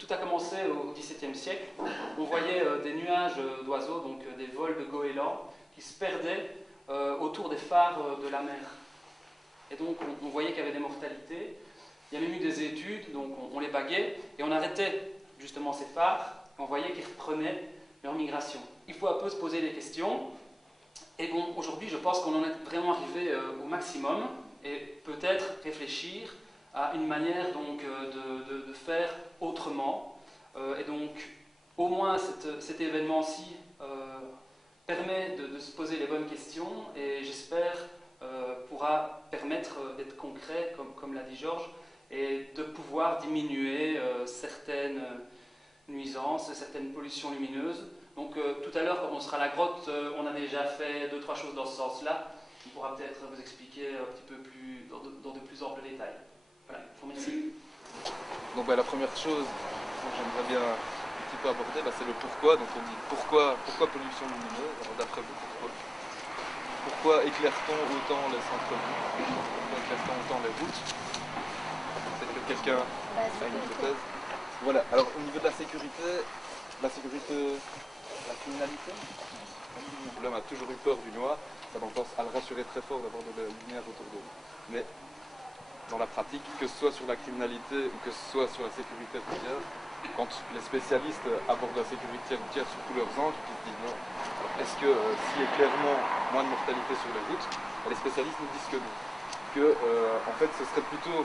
tout a commencé au XVIIe siècle. On voyait des nuages d'oiseaux, donc des vols de goélands, qui se perdaient autour des phares de la mer. Et donc on voyait qu'il y avait des mortalités. Il y a même eu des études, donc on les baguait, et on arrêtait justement ces phares, et on voyait qu'ils reprenaient leur migration. Il faut un peu se poser des questions, et bon, aujourd'hui je pense qu'on en est vraiment arrivé au maximum, et peut-être réfléchir à une manière donc, de faire autrement, et donc au moins cet événement-ci permet de se poser les bonnes questions, et j'espère pourra permettre d'être concret, comme l'a dit Georges, et de pouvoir diminuer certaines nuisances, certaines pollutions lumineuses. Donc tout à l'heure, quand on sera à la grotte, on a déjà fait 2-3 choses dans ce sens-là. On pourra peut-être vous expliquer un petit peu plus, dans de plus amples détails. Voilà, je vous remercie. Donc la première chose que j'aimerais bien un petit peu aborder, c'est le pourquoi. Donc on dit pourquoi pollution lumineuse? Alors d'après vous, pourquoi éclaire-t-on autant les centres-villes? Pourquoi éclaire-t-on autant les routes? Peut-être que quelqu'un a une hypothèse. Voilà, alors au niveau de la sécurité, la criminalité, l'homme a toujours eu peur du noir, ça on pense à le rassurer très fort d'avoir de la lumière autour de lui. Mais dans la pratique, que ce soit sur la criminalité ou que ce soit sur la sécurité routière, quand les spécialistes abordent la sécurité routière sous tous leurs angles, ils se disent non. Est-ce que s'il y a clairement moins de mortalité sur les routes, les spécialistes nous disent que non. Que en fait ce serait plutôt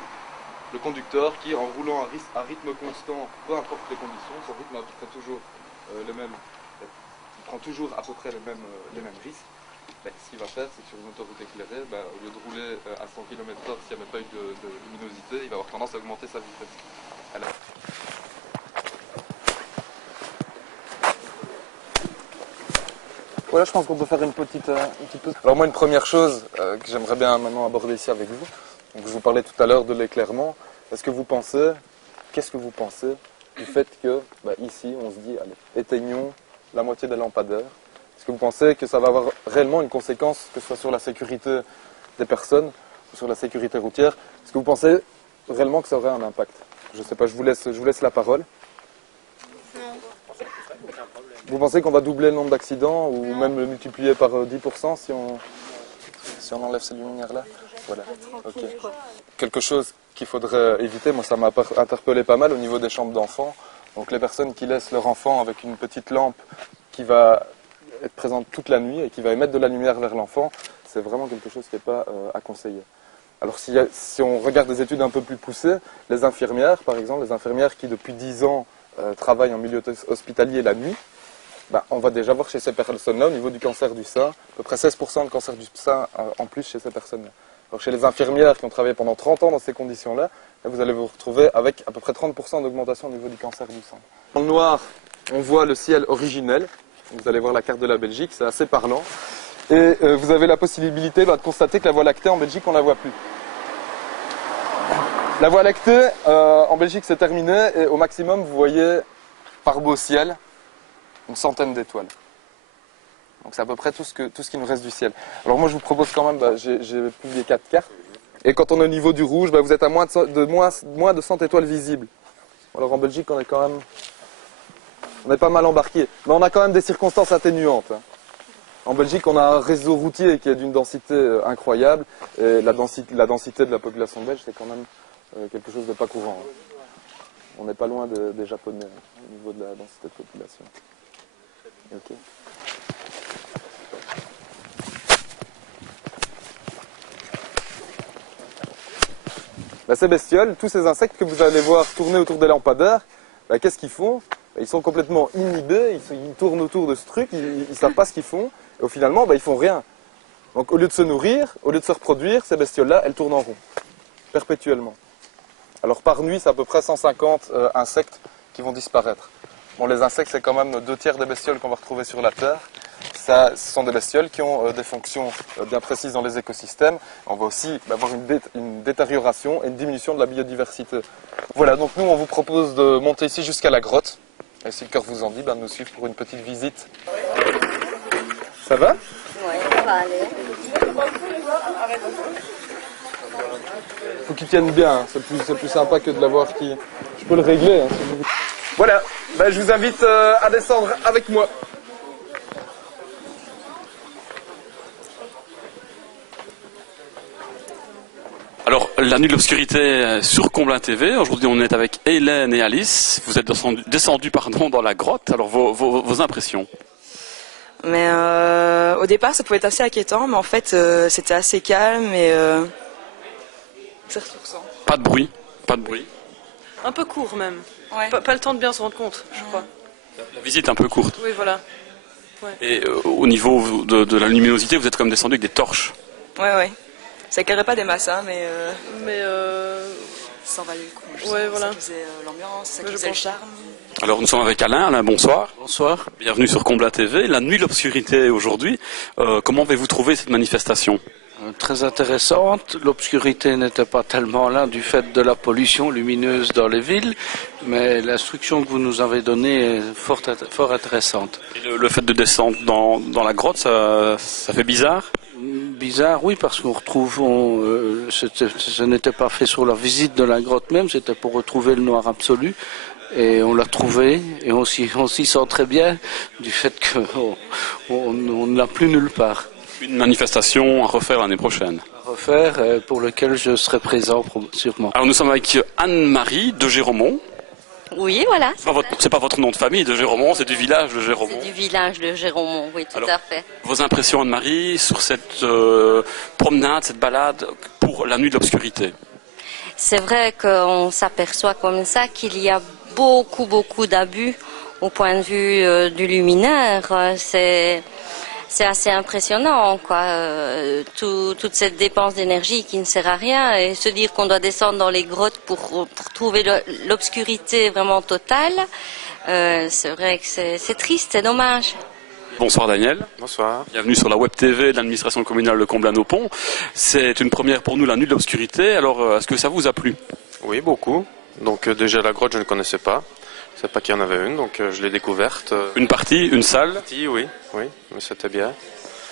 le conducteur qui, en roulant à rythme constant, peu importe les conditions, son rythme est toujours le même, il prend toujours à peu près les mêmes risques. Ce qu'il va faire, c'est que sur une autoroute éclairée, au lieu de rouler à 100 km/h s'il n'y avait pas eu de luminosité, il va avoir tendance à augmenter sa vitesse. Alors, voilà, je pense qu'on peut faire une petite pause. Alors moi, une première chose que j'aimerais bien maintenant aborder ici avec vous, donc je vous parlais tout à l'heure de l'éclairement. Qu'est-ce que vous pensez du fait que ici, on se dit, allez, éteignons la moitié des lampadaires? Est-ce que vous pensez que ça va avoir réellement une conséquence, que ce soit sur la sécurité des personnes ou sur la sécurité routière? Est-ce que vous pensez réellement que ça aurait un impact? Je ne sais pas, je vous laisse la parole. Vous pensez qu'on va doubler le nombre d'accidents ou même le multiplier par 10% si on enlève ces luminaires-là? Voilà. Okay. Quelque chose qu'il faudrait éviter, moi ça m'a interpellé pas mal au niveau des chambres d'enfants. Donc les personnes qui laissent leur enfant avec une petite lampe qui va être présente toute la nuit et qui va émettre de la lumière vers l'enfant, c'est vraiment quelque chose qui n'est pas à conseiller. Alors si on regarde des études un peu plus poussées, les infirmières par exemple, les infirmières qui depuis 10 ans travaillent en milieu hospitalier la nuit, on va déjà voir chez ces personnes-là, au niveau du cancer du sein, à peu près 16% de cancer du sein en plus chez ces personnes-là. Alors chez les infirmières qui ont travaillé pendant 30 ans dans ces conditions-là, vous allez vous retrouver avec à peu près 30% d'augmentation au niveau du cancer du sein. Dans le noir, on voit le ciel originel. Vous allez voir la carte de la Belgique, c'est assez parlant. Et vous avez la possibilité de constater que la Voie lactée en Belgique, on ne la voit plus. La Voie lactée en Belgique, c'est terminé. Et au maximum, vous voyez par beau ciel une centaine d'étoiles. Donc c'est à peu près tout ce qui nous reste du ciel. Alors moi je vous propose quand même, j'ai publié 4 cartes. Et quand on est au niveau du rouge, vous êtes à moins de 100 étoiles visibles. Alors en Belgique on est pas mal embarqué. Mais on a quand même des circonstances atténuantes. En Belgique on a un réseau routier qui est d'une densité incroyable. Et la densité de la population belge c'est quand même quelque chose de pas courant. On n'est pas loin des Japonais au niveau de la densité de population. Okay. Ces bestioles, tous ces insectes que vous allez voir tourner autour des lampadaires, qu'est-ce qu'ils font? Ils sont complètement inhibés, ils tournent autour de ce truc, ils ne savent pas ce qu'ils font, et finalement, ils font rien. Donc au lieu de se nourrir, au lieu de se reproduire, ces bestioles-là, elles tournent en rond, perpétuellement. Alors par nuit, c'est à peu près 150 insectes qui vont disparaître. Bon, les insectes, c'est quand même 2/3 des bestioles qu'on va retrouver sur la Terre. Ce sont des bestioles qui ont des fonctions bien précises dans les écosystèmes. On va aussi avoir une détérioration et une diminution de la biodiversité. Voilà, donc nous, on vous propose de monter ici jusqu'à la grotte. Et si le cœur vous en dit, de nous suivre pour une petite visite. Ça va? Oui, ça va aller. Faut qu'il tienne bien, hein. C'est plus sympa que de l'avoir qui... Je peux le régler, hein, si vous... Voilà, ben, je vous invite à descendre avec moi. Alors, la nuit de l'obscurité sur Comblain TV. Aujourd'hui, on est avec Hélène et Alice. Vous êtes descendus dans la grotte. Alors, vos impressions? Mais au départ, ça pouvait être assez inquiétant, mais en fait, c'était assez calme et c'est ressourçant. Pas de bruit. Pas de bruit. Un peu court même. Ouais. Pas le temps de bien se rendre compte, je crois. La visite est un peu courte. Oui, voilà. Et au niveau de la luminosité, vous êtes comme descendu avec des torches. Ouais. Ça éclairait pas des masses, hein, mais ça en valait le coup. Ouais, voilà. Ça faisait l'ambiance, ça Je faisait le pense. charme. Alors, nous sommes avec Alain. Alain, bonsoir. Bonsoir. Bienvenue sur Comblain TV. La nuit de l'obscurité aujourd'hui. Comment avez-vous trouvé cette manifestation? Très intéressante. L'obscurité n'était pas tellement là du fait de la pollution lumineuse dans les villes, mais l'instruction que vous nous avez donnée est fort intéressante. Et le fait de descendre dans la grotte, ça fait bizarre? Bizarre, oui, parce qu'on retrouve, ce n'était pas fait sur la visite de la grotte même, c'était pour retrouver le noir absolu. Et on l'a trouvé, et on s'y sent très bien du fait qu'on ne l'a plus nulle part. Une manifestation à refaire l'année prochaine. À refaire, pour lequel je serai présent sûrement. Alors nous sommes avec Anne-Marie de Géromont. Oui, voilà. C'est pas votre nom de famille de Géromont, c'est du village de Géromont. C'est du village de Géromont, oui, tout à fait. Vos impressions, Anne-Marie, sur cette promenade, cette balade pour la nuit de l'obscurité? C'est vrai qu'on s'aperçoit comme ça qu'il y a beaucoup d'abus au point de vue du luminaire. C'est assez impressionnant, quoi. Toute cette dépense d'énergie qui ne sert à rien, et se dire qu'on doit descendre dans les grottes pour trouver l'obscurité vraiment totale, c'est vrai que c'est triste, c'est dommage. Bonsoir Daniel. Bonsoir. Bienvenue sur la web TV de l'administration communale de Comblain-au-Pont. C'est une première pour nous, la nuit de l'obscurité. Alors, est-ce que ça vous a plu? Oui, beaucoup. Donc déjà la grotte, je ne connaissais pas. Je ne savais pas qu'il y en avait une, donc je l'ai découverte. Une partie, une salle? Oui, mais c'était bien.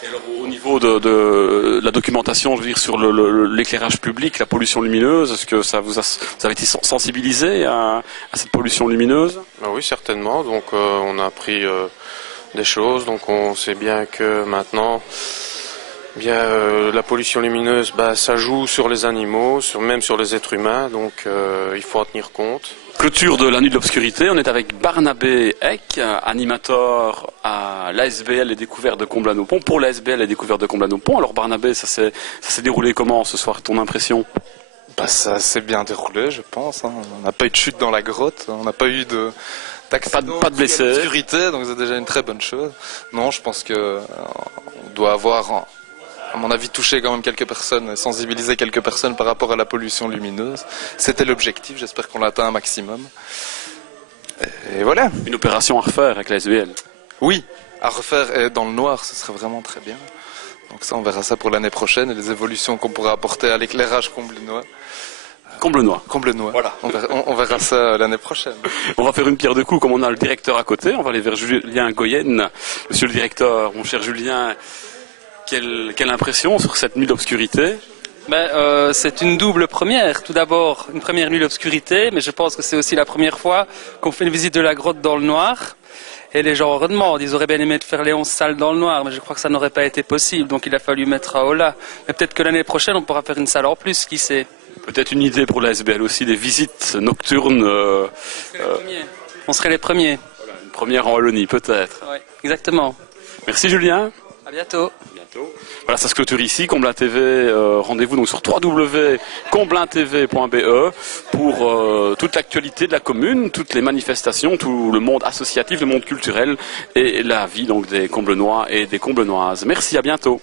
Et alors, au niveau de la documentation, je veux dire, sur l'éclairage public, la pollution lumineuse, est-ce que vous avez été sensibilisé à cette pollution lumineuse? Ah oui, certainement. Donc on a appris des choses. Donc on sait bien que maintenant, la pollution lumineuse, ça joue sur les animaux, même sur les êtres humains. Donc il faut en tenir compte. Clôture de la nuit de l'obscurité, on est avec Barnabé Eck, animateur à l'ASBL Les Découvertes de Comblain-au-Pont, pour l'ASBL Les Découvertes de Comblain-au-Pont. Alors Barnabé, ça s'est déroulé comment ce soir, ton impression? Ça s'est bien déroulé, je pense. On n'a pas eu de chute dans la grotte, on n'a pas eu d'accident, pas de blessés. L'obscurité, donc c'est déjà une très bonne chose. Non, je pense que on doit avoir, à mon avis, touché quand même quelques personnes, sensibiliser quelques personnes par rapport à la pollution lumineuse. C'était l'objectif, j'espère qu'on l'atteint un maximum. Et voilà. Une opération à refaire avec la SBL. Oui, à refaire et dans le noir, ce serait vraiment très bien. Donc ça, on verra ça pour l'année prochaine et les évolutions qu'on pourra apporter à l'éclairage Comblenois. Comblenois. Voilà, on verra ça l'année prochaine. On va faire une pierre deux coups, comme on a le directeur à côté. On va aller vers Julien Goyenne. Monsieur le directeur, mon cher Julien, quelle impression sur cette nuit d'obscurité? C'est une double première. Tout d'abord, une première nuit d'obscurité, mais je pense que c'est aussi la première fois qu'on fait une visite de la grotte dans le noir. Et les gens redemandent, ils auraient bien aimé de faire les 11 salles dans le noir, mais je crois que ça n'aurait pas été possible, donc il a fallu mettre à Ola. Mais peut-être que l'année prochaine, on pourra faire une salle en plus, qui sait. Peut-être une idée pour la SBL aussi, des visites nocturnes. On serait les premiers. Voilà, une première en Wallonie, peut-être. Oui, exactement. Merci Julien. À bientôt. Voilà, ça se clôture ici, Comblain TV. Rendez-vous donc sur www.comblaintv.be pour toute l'actualité de la commune, toutes les manifestations, tout le monde associatif, le monde culturel et la vie donc des Comblenois et des Comblenoises. Merci, à bientôt.